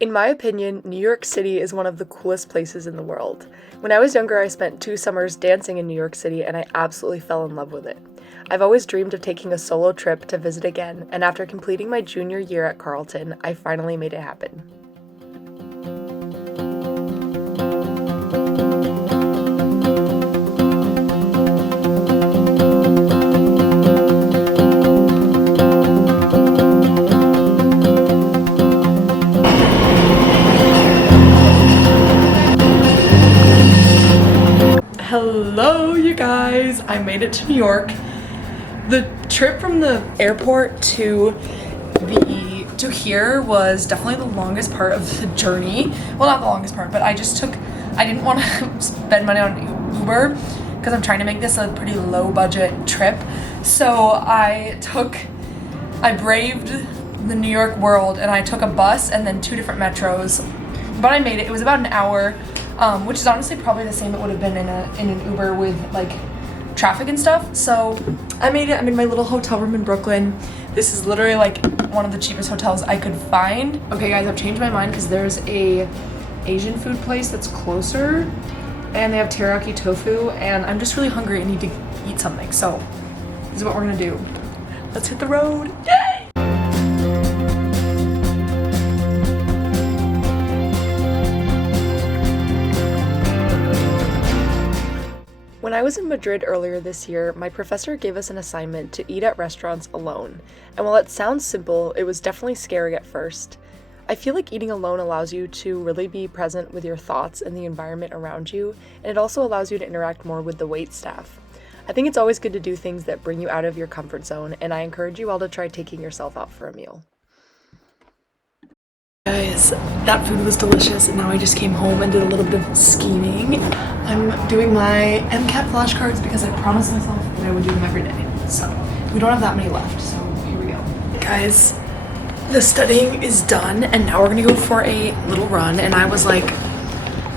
In my opinion, New York City is one of the coolest places in the world. When I was younger, I spent 2 summers dancing in New York City and I absolutely fell in love with it. I've always dreamed of taking a solo trip to visit again, and after completing my junior year at Carleton, I finally made it happen. Hello, you guys! I made it to New York. The trip from the airport to here was definitely the longest part of the journey. Well, not the longest part, but I didn't want to spend money on Uber because I'm trying to make this a pretty low budget trip. So I braved the New York world and I took a bus and then 2 different metros. But I made it. It was about an hour. Which is honestly probably the same it would have been in an Uber with like traffic and stuff. So I made it. I'm in my little hotel room in Brooklyn. This is literally like one of the cheapest hotels I could find. Okay guys, I've changed my mind because there's a Asian food place that's closer and they have teriyaki tofu and I'm just really hungry and need to eat something. So this is what we're gonna do. Let's hit the road. Yay! When I was in Madrid earlier this year, my professor gave us an assignment to eat at restaurants alone, and while it sounds simple, it was definitely scary at first. I feel like eating alone allows you to really be present with your thoughts and the environment around you, and it also allows you to interact more with the waitstaff. I think it's always good to do things that bring you out of your comfort zone, and I encourage you all to try taking yourself out for a meal. Guys, that food was delicious and now I just came home and did a little bit of scheming. I'm doing my MCAT flashcards because I promised myself that I would do them every day. So we don't have that many left, so here we go. Guys, the studying is done and now we're gonna go for a little run, and I was like,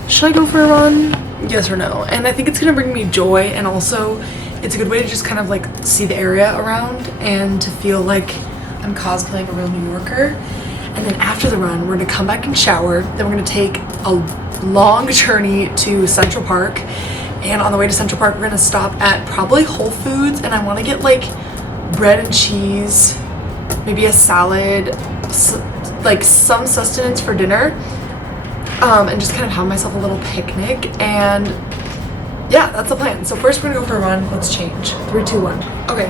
should I go for a run? Yes or no? And I think it's gonna bring me joy, and also it's a good way to just kind of like see the area around and to feel like I'm cosplaying a real New Yorker. And then after the run, we're gonna come back and shower. Then we're gonna take a long journey to Central Park. And on the way to Central Park, we're gonna stop at probably Whole Foods. And I wanna get like bread and cheese, maybe a salad, like some sustenance for dinner. And just kind of have myself a little picnic. And yeah, that's the plan. So first we're gonna go for a run. Let's change. 3, 2, 1. Okay,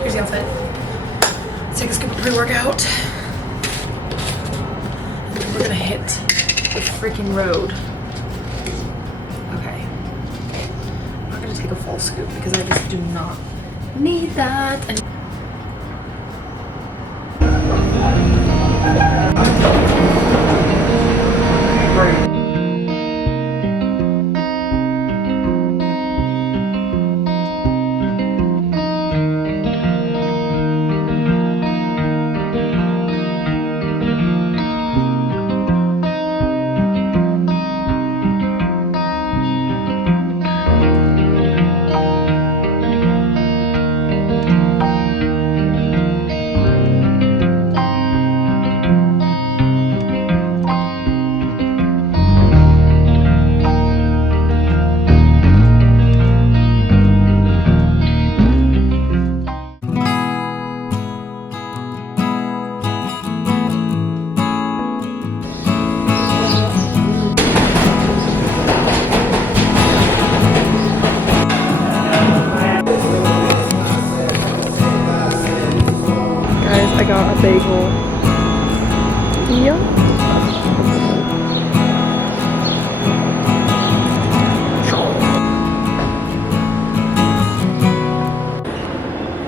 here's the outfit. Let's take a scoop of pre-workout. We're gonna hit the freaking road. Okay. I'm not gonna take a full scoop because I just do not need that. I got a bagel. Yeah.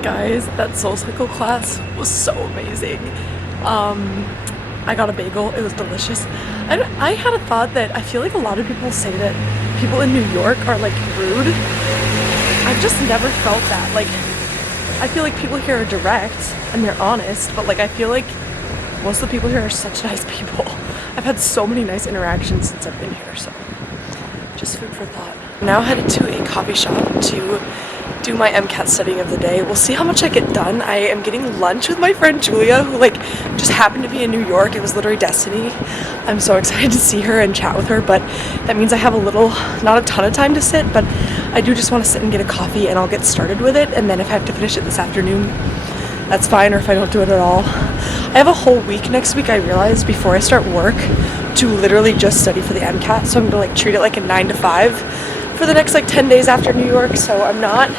Guys, that SoulCycle class was so amazing. I got a bagel. It was delicious. I had a thought that I feel like a lot of people say that people in New York are like rude. I've just never felt that. Like, I feel like people here are direct and they're honest, but like I feel like most of the people here are such nice people. I've had so many nice interactions since I've been here, so just food for thought. I'm now headed to a coffee shop to do my MCAT studying of the day. We'll see how much I get done. I am getting lunch with my friend Julia, who like just happened to be in New York. It was literally destiny. I'm so excited to see her and chat with her, but that means I have not a ton of time to sit, but I do just want to sit and get a coffee and I'll get started with it. And then if I have to finish it this afternoon, that's fine, or if I don't do it at all. I have a whole week next week, I realized, before I start work to literally just study for the MCAT. So I'm gonna like treat it like a 9 to 5 for the next like 10 days after New York. So I'm not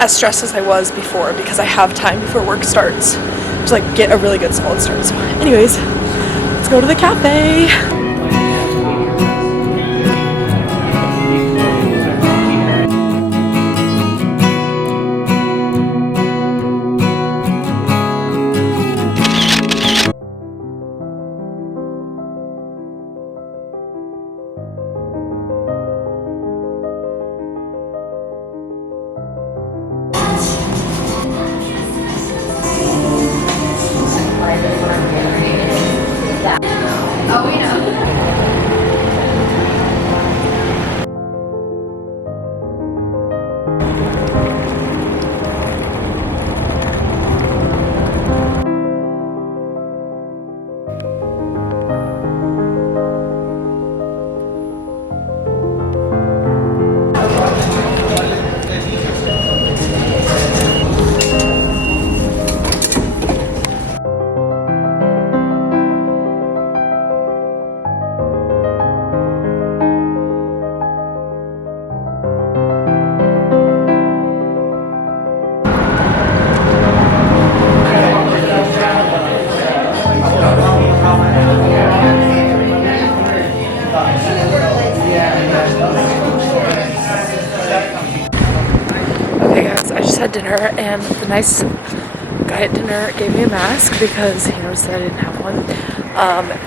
as stressed as I was before because I have time before work starts to like get a really good solid start. So anyways, let's go to the cafe. Okay guys, I just had dinner and the nice guy at dinner gave me a mask because he noticed that I didn't have one.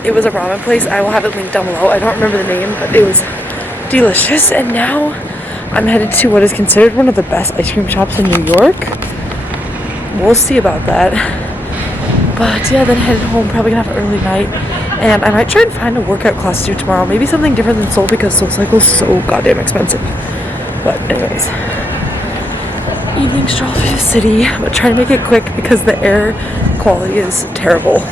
It was a ramen place. I will have it linked down below. I don't remember the name, but it was delicious. And now I'm headed to what is considered one of the best ice cream shops in New York. We'll see about that. But yeah, then headed home, probably gonna have an early night. And I might try and find a workout class to do tomorrow. Maybe something different than Soul because SoulCycle is so goddamn expensive. But anyways, evening stroll through the city, but try to make it quick because the air quality is terrible.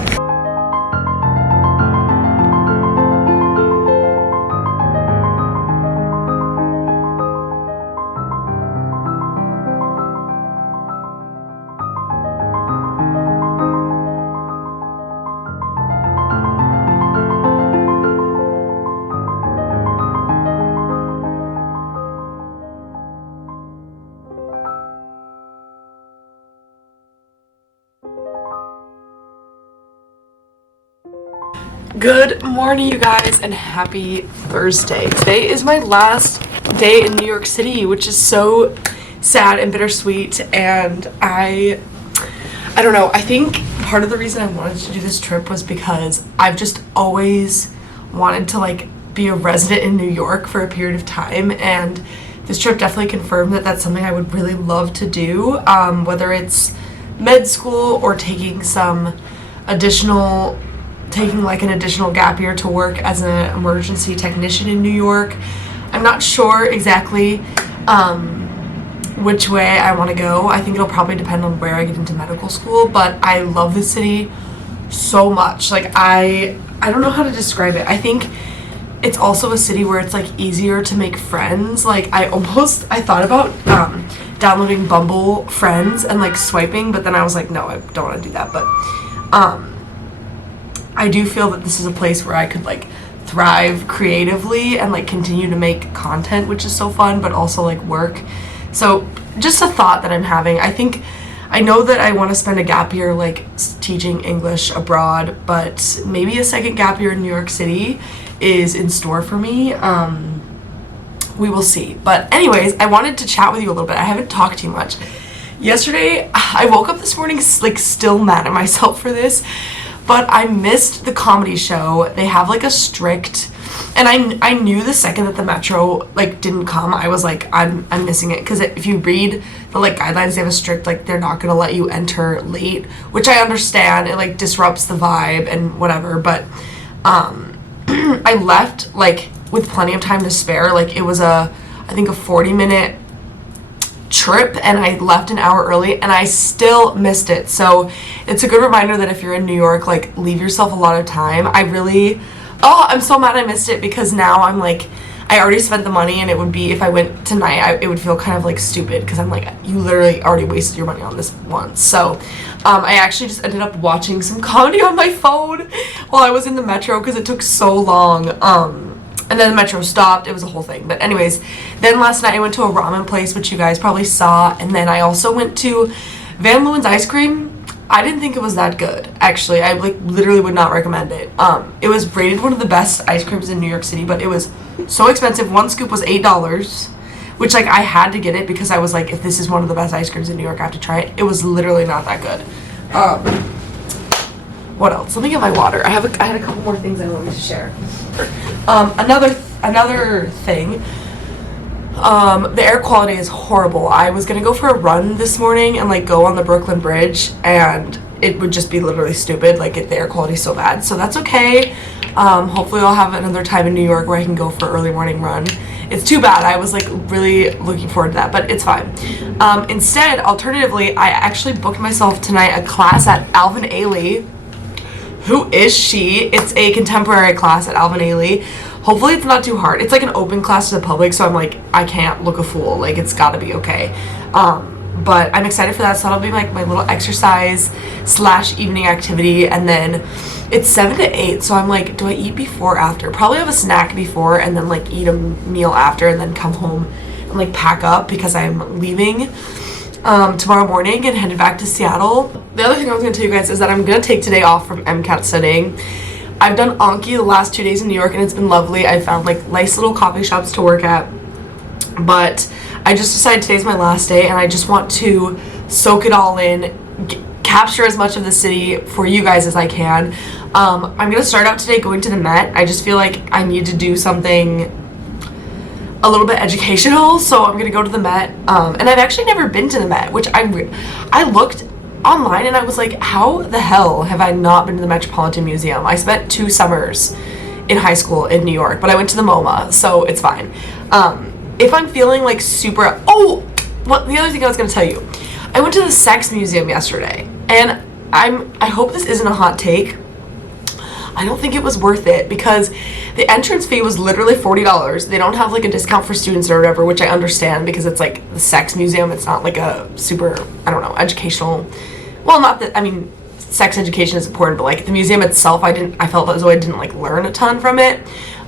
Good morning, you guys, and happy Thursday. Today is my last day in New York City, which is so sad and bittersweet, and I don't know. I think part of the reason I wanted to do this trip was because I've just always wanted to like be a resident in New York for a period of time, and this trip definitely confirmed that that's something I would really love to do, whether it's med school or taking like an additional gap year to work as an emergency technician in New York. I'm not sure exactly which way I want to go. I think it'll probably depend on where I get into medical school, but I love this city so much. Like I don't know how to describe it. I think it's also a city where it's like easier to make friends. Like I thought about downloading Bumble Friends and like swiping, but then I was like, no, I don't want to do that. But I do feel that this is a place where I could like thrive creatively and like continue to make content, which is so fun, but also like work. So just a thought that I'm having. I know that I want to spend a gap year like teaching English abroad, but maybe a second gap year in New York City is in store for me. We will see. But anyways, I wanted to chat with you a little bit. I haven't talked too much. Yesterday, I woke up this morning like still mad at myself for this, but I missed the comedy show. They have like a strict, and I knew the second that the metro like didn't come, I was like, I'm missing it, because if you read the like guidelines, they have a strict like they're not gonna let you enter late, which I understand. It like disrupts the vibe and whatever, but I left like with plenty of time to spare. Like it was I think a 40-minute trip and I left an hour early and I still missed it. So it's a good reminder that if you're in New York, like, leave yourself a lot of time. I'm so mad I missed it, because now I'm like, I already spent the money, and it would be, if I went tonight, it would feel kind of like stupid, because I'm like, you literally already wasted your money on this once. So I actually just ended up watching some comedy on my phone while I was in the metro, because it took so long. And then the metro stopped. It was a whole thing. But anyways, then last night I went to a ramen place, which you guys probably saw, and then I also went to Van Leeuwen's ice cream. I didn't think it was that good, actually. I like literally would not recommend it. It was rated one of the best ice creams in New York City, but it was so expensive. One scoop was $8, which, like, I had to get it because I was like, if this is one of the best ice creams in New York, I have to try it. It was literally not that good. What else? Let me get my water. I had a couple more things I wanted to share. Another thing. The air quality is horrible. I was gonna go for a run this morning and like go on the Brooklyn Bridge, and it would just be literally stupid. Like, the air quality is so bad. So that's okay. Hopefully I'll have another time in New York where I can go for an early morning run. It's too bad. I was like really looking forward to that, but it's fine. Instead, alternatively, I actually booked myself tonight a class at Alvin Ailey. Who is she? It's a contemporary class at Alvin Ailey. Hopefully it's not too hard. It's like an open class to the public, so I'm like, I can't look a fool. Like, it's gotta be okay. But I'm excited for that. So that'll be like my little exercise / evening activity. And then it's 7 to 8. So I'm like, do I eat before or after? Probably have a snack before and then like eat a meal after, and then come home and like pack up, because I'm leaving tomorrow morning and headed back to Seattle. The other thing I was going to tell you guys is that I'm going to take today off from MCAT studying. I've done Anki the last 2 days in New York, and it's been lovely. I found like nice little coffee shops to work at, but I just decided today's my last day, and I just want to soak it all in, capture as much of the city for you guys as I can. I'm going to start out today going to the Met. I just feel like I need to do something a little bit educational, so I'm gonna go to the Met, and I've actually never been to the Met, which I looked online and I was like, how the hell have I not been to the Metropolitan Museum? I spent 2 summers in high school in New York, but I went to the MoMA, so it's fine. If I'm feeling like super, the other thing I was gonna tell you, I went to the Sex Museum yesterday, and I hope this isn't a hot take. I don't think it was worth it, because the entrance fee was literally $40. They don't have like a discount for students or whatever, which I understand, because it's like the sex museum. It's not like a super, I don't know, educational. Well, not that, I mean, sex education is important, but like the museum itself, I felt as though I didn't like learn a ton from it.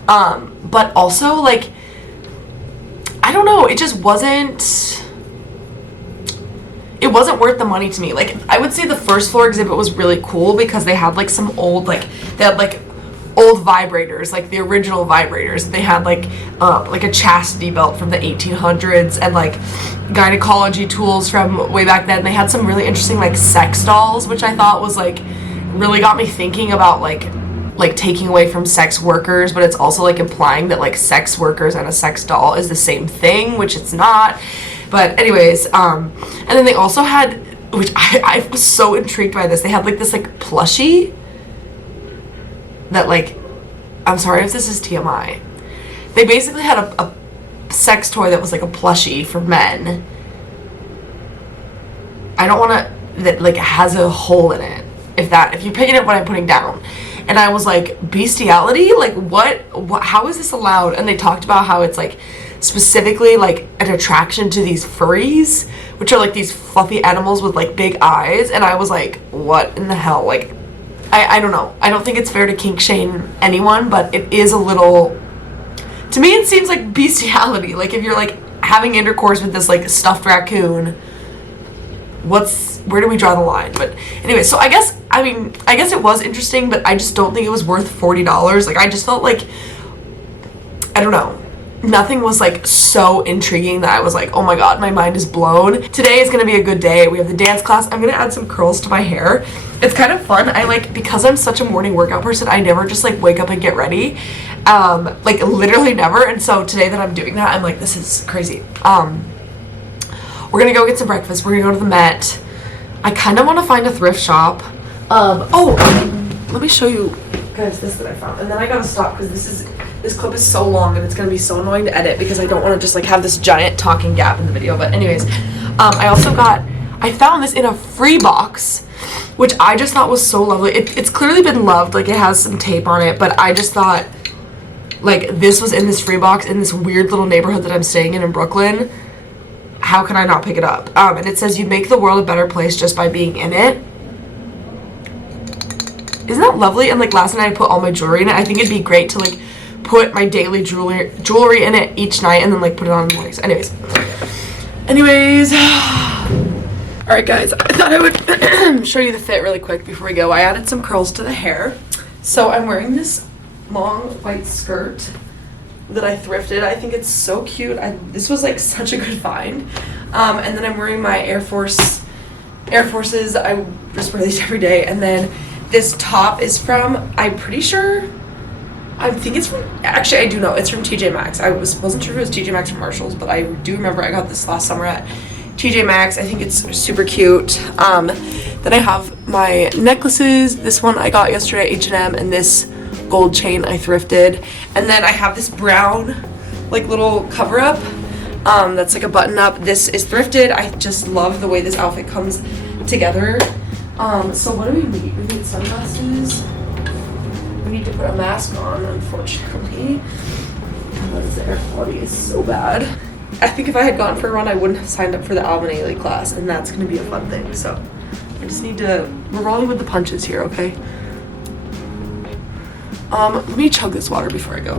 But also, like, I don't know, it just wasn't worth the money to me. Like, I would say the first floor exhibit was really cool, because they had like some old, like, they had like old vibrators, like the original vibrators. They had like a chastity belt from the 1800s, and like gynecology tools from way back then. They had some really interesting like sex dolls, which I thought was like, really got me thinking about like taking away from sex workers, but it's also like implying that like sex workers and a sex doll is the same thing, which it's not. But anyways, and then they also had, which I was so intrigued by this, they had like this like plushie that, like, I'm sorry if this is TMI. They basically had a sex toy that was like a plushie for men. I don't want to, that like has a hole in it, if you're picking up what I'm putting down. And I was like, bestiality? Like, what, how is this allowed? And they talked about how it's like specifically like an attraction to these furries, which are like these fluffy animals with like big eyes. And I was like, what in the hell? Like, I don't know. I don't think it's fair to kink shame anyone, but it is a little, to me it seems like bestiality. Like, if you're like having intercourse with this like stuffed raccoon, where do we draw the line? But anyway, so I guess it was interesting, but I just don't think it was worth $40. Like, I just felt like, I don't know, nothing was like so intriguing that I was like, oh my god, my mind is blown. Today is gonna be a good day. We have the dance class. I'm gonna add some curls to my hair. It's kind of fun. I like, because I'm such a morning workout person, I never just like wake up and get ready. Like, literally never. And so today that I'm doing that, I'm like, this is crazy. We're gonna go get some breakfast. We're gonna go to the Met. I kind of want to find a thrift shop. Let me show you guys, this that I found. And then I gotta stop because this clip is so long and it's gonna be so annoying to edit because I don't want to just like have this giant talking gap in the video. But anyways, I found this in a free box, which I just thought was so lovely. It's clearly been loved, like it has some tape on it, but I just thought like this was in this free box in this weird little neighborhood that I'm staying in Brooklyn. How can I not pick it up? And it says you make the world a better place just by being in it. Isn't that lovely? And like last night I put all my jewelry in it. I think it'd be great to like put my daily jewelry in it each night and then like put it on in the morning. So anyways. All right, guys, I thought I would show you the fit really quick before we go. I added some curls to the hair. So I'm wearing this long white skirt that I thrifted. I think it's so cute. This was like such a good find. And then I'm wearing my Air Forces. I just wear these every day. And then this top is from, I'm pretty sure, I think it's from, actually I do know, it's from TJ Maxx. I wasn't sure if it was TJ Maxx or Marshalls, but I do remember I got this last summer at TJ Maxx. I think it's super cute. Then I have my necklaces. This one I got yesterday at H&M, and this gold chain I thrifted. And then I have this brown like little cover up that's like a button up. This is thrifted. I just love the way this outfit comes together. So what do we need? We need sunglasses. We need to put a mask on, unfortunately. The air quality is so bad. I think if I had gone for a run, I wouldn't have signed up for the Alvin Ailey class, and that's gonna be a fun thing. So I just need to, we're rolling with the punches here, okay? Let me chug this water before I go.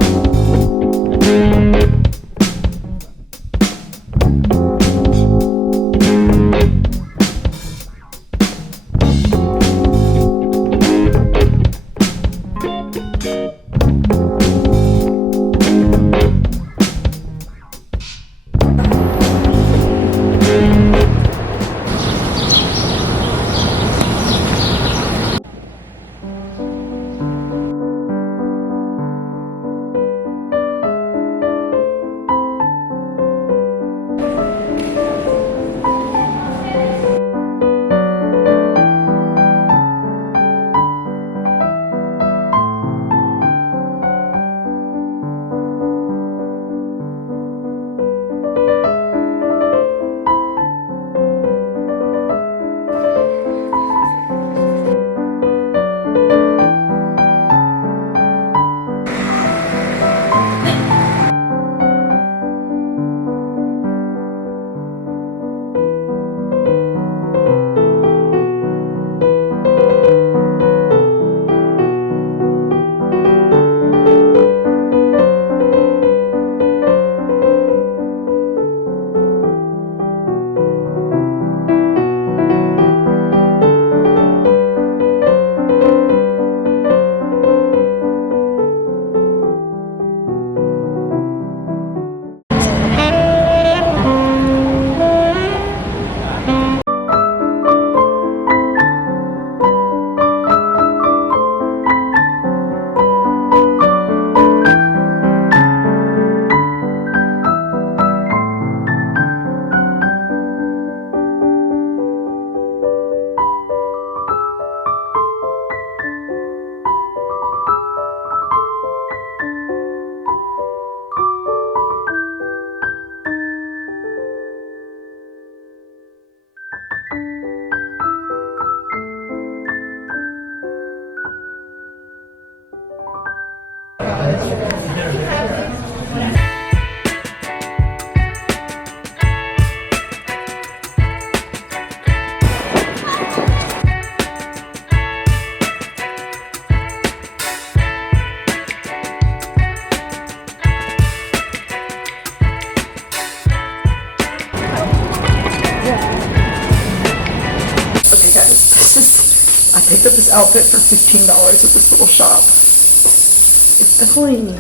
I picked up this outfit for $15 at this little shop. It's definitely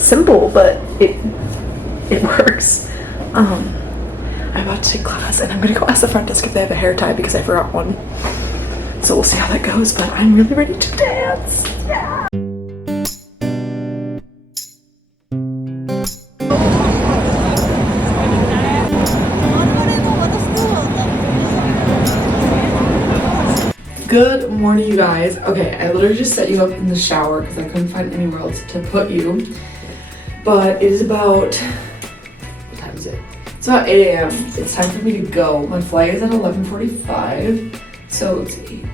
simple, but it works. I'm about to take class and I'm gonna go ask the front desk if they have a hair tie because I forgot one. So we'll see how that goes, but I'm really ready to dance. Yeah. Good morning, you guys. Okay, I literally just set you up in the shower because I couldn't find anywhere else to put you. But it is about, what time is it? It's about 8 a.m. It's time for me to go. My flight is at 11:45, so let's see.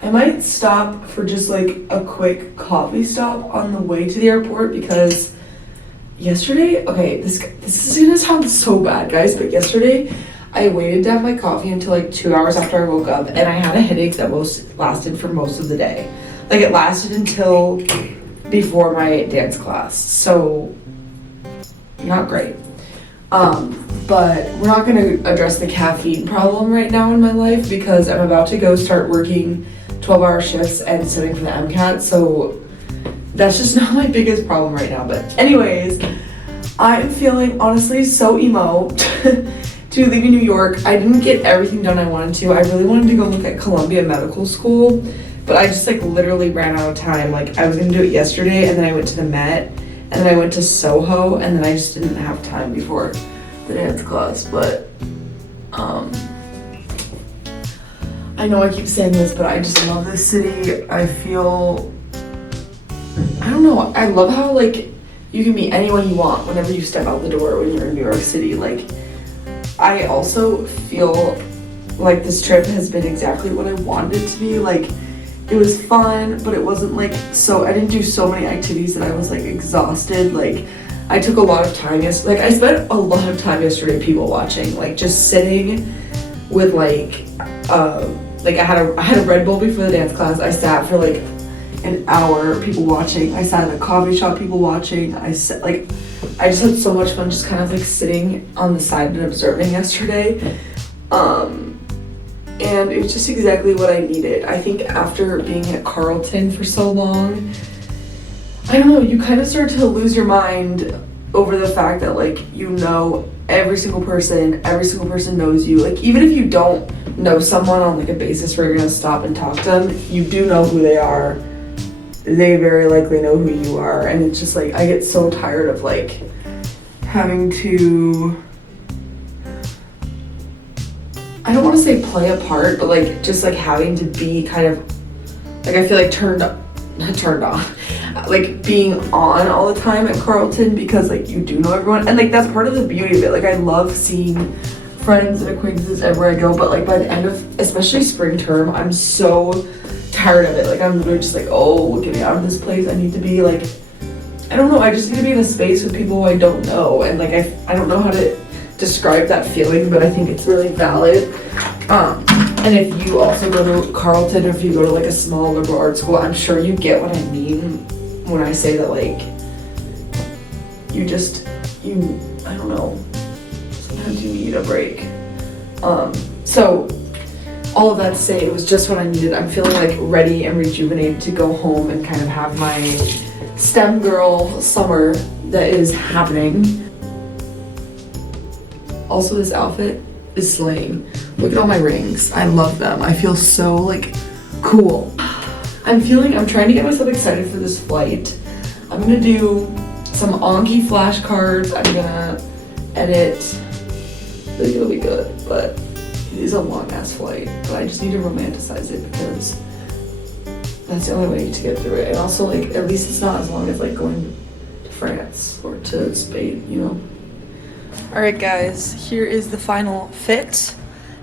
I might stop for just like a quick coffee stop on the way to the airport because yesterday, okay, this is gonna sound so bad, guys, but yesterday I waited to have my coffee until like 2 hours after I woke up, and I had a headache that lasted for most of the day. Like it lasted until before my dance class, so not great. But we're not gonna address the caffeine problem right now in my life because I'm about to go start working 12-hour shifts and studying for the MCAT, so that's just not my biggest problem right now. But anyways, I'm feeling honestly so emo to leaving New York. I didn't get everything done I wanted to. I really wanted to go look at Columbia Medical School, but I just like literally ran out of time. Like I was gonna do it yesterday, and then I went to the Met, and then I went to Soho, and then I just didn't have time before the dance class. But I know I keep saying this, but I just love this city. I feel, I don't know, I love how like you can meet anyone you want whenever you step out the door when you're in New York City. Like I also feel like this trip has been exactly what I wanted it to be. Like it was fun, but it wasn't like I didn't do so many activities that I was like exhausted. Like I took a lot of time I spent a lot of time yesterday people watching, like just sitting with like I had a Red Bull before the dance class. I sat for like an hour people watching. I sat in a coffee shop people watching. I just had so much fun just kind of like sitting on the side and observing yesterday. And it was just exactly what I needed. I think after being at Carlton for so long, I don't know, you kind of start to lose your mind over the fact that like, you know, every single person knows you. Like even if you don't know someone on like a basis where you're gonna stop and talk to them, you do know who they are. They very likely know who you are, and it's just like I get so tired of like having to, I don't want to say play a part, but like just like having to be kind of like, I feel like not turned on, like being on all the time at Carlton because like you do know everyone, and like that's part of the beauty of it. Like I love seeing friends and acquaintances everywhere I go, but like by the end of especially spring term, I'm so tired of it. Like I'm literally just like, oh, get me out of this place. I need to be like, I don't know, I just need to be in a space with people I don't know, and like I don't know how to describe that feeling, but I think it's really valid. And if you also go to Carlton, or if you go to like a small liberal arts school, I'm sure you get what I mean when I say that like I don't know, sometimes you need a break. So all of that to say, it was just what I needed. I'm feeling like ready and rejuvenated to go home and kind of have my STEM girl summer that is happening. Also, this outfit is slaying. Look at all my rings. I love them. I feel so like cool. I'm trying to get myself excited for this flight. I'm gonna do some Anki flashcards. I'm gonna edit. I think it'll be good, but it is a long ass flight. But I just need to romanticize it because that's the only way to get through it. And also like, at least it's not as long as like going to France or to Spain, you know? All right, guys, here is the final fit.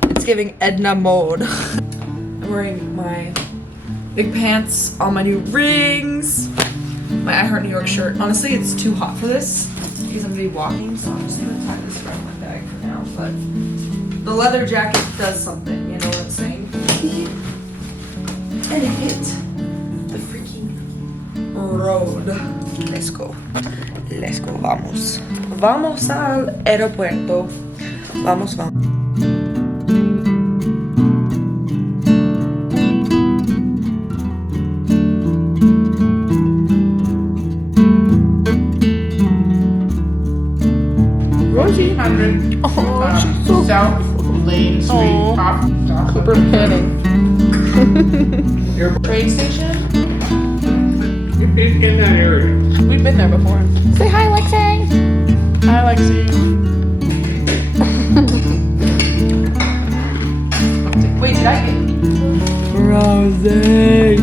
It's giving Edna mode. I'm wearing my big pants, all my new rings, my I Heart New York shirt. Honestly, it's too hot for this because I'm gonna be walking, so I'm just gonna tie this around my bag for now. But the leather jacket does something, you know what I'm saying? And it hit the freaking road. Let's go. Let's go, vamos. Vamos al aeropuerto. Vamos. Rosie 100. Oh, she's so South Lane Street. Top super panning. Your train station? In that area. We've been there before. Say hi, Lexi. Hi, Lexi. Wait, like it. Rosie.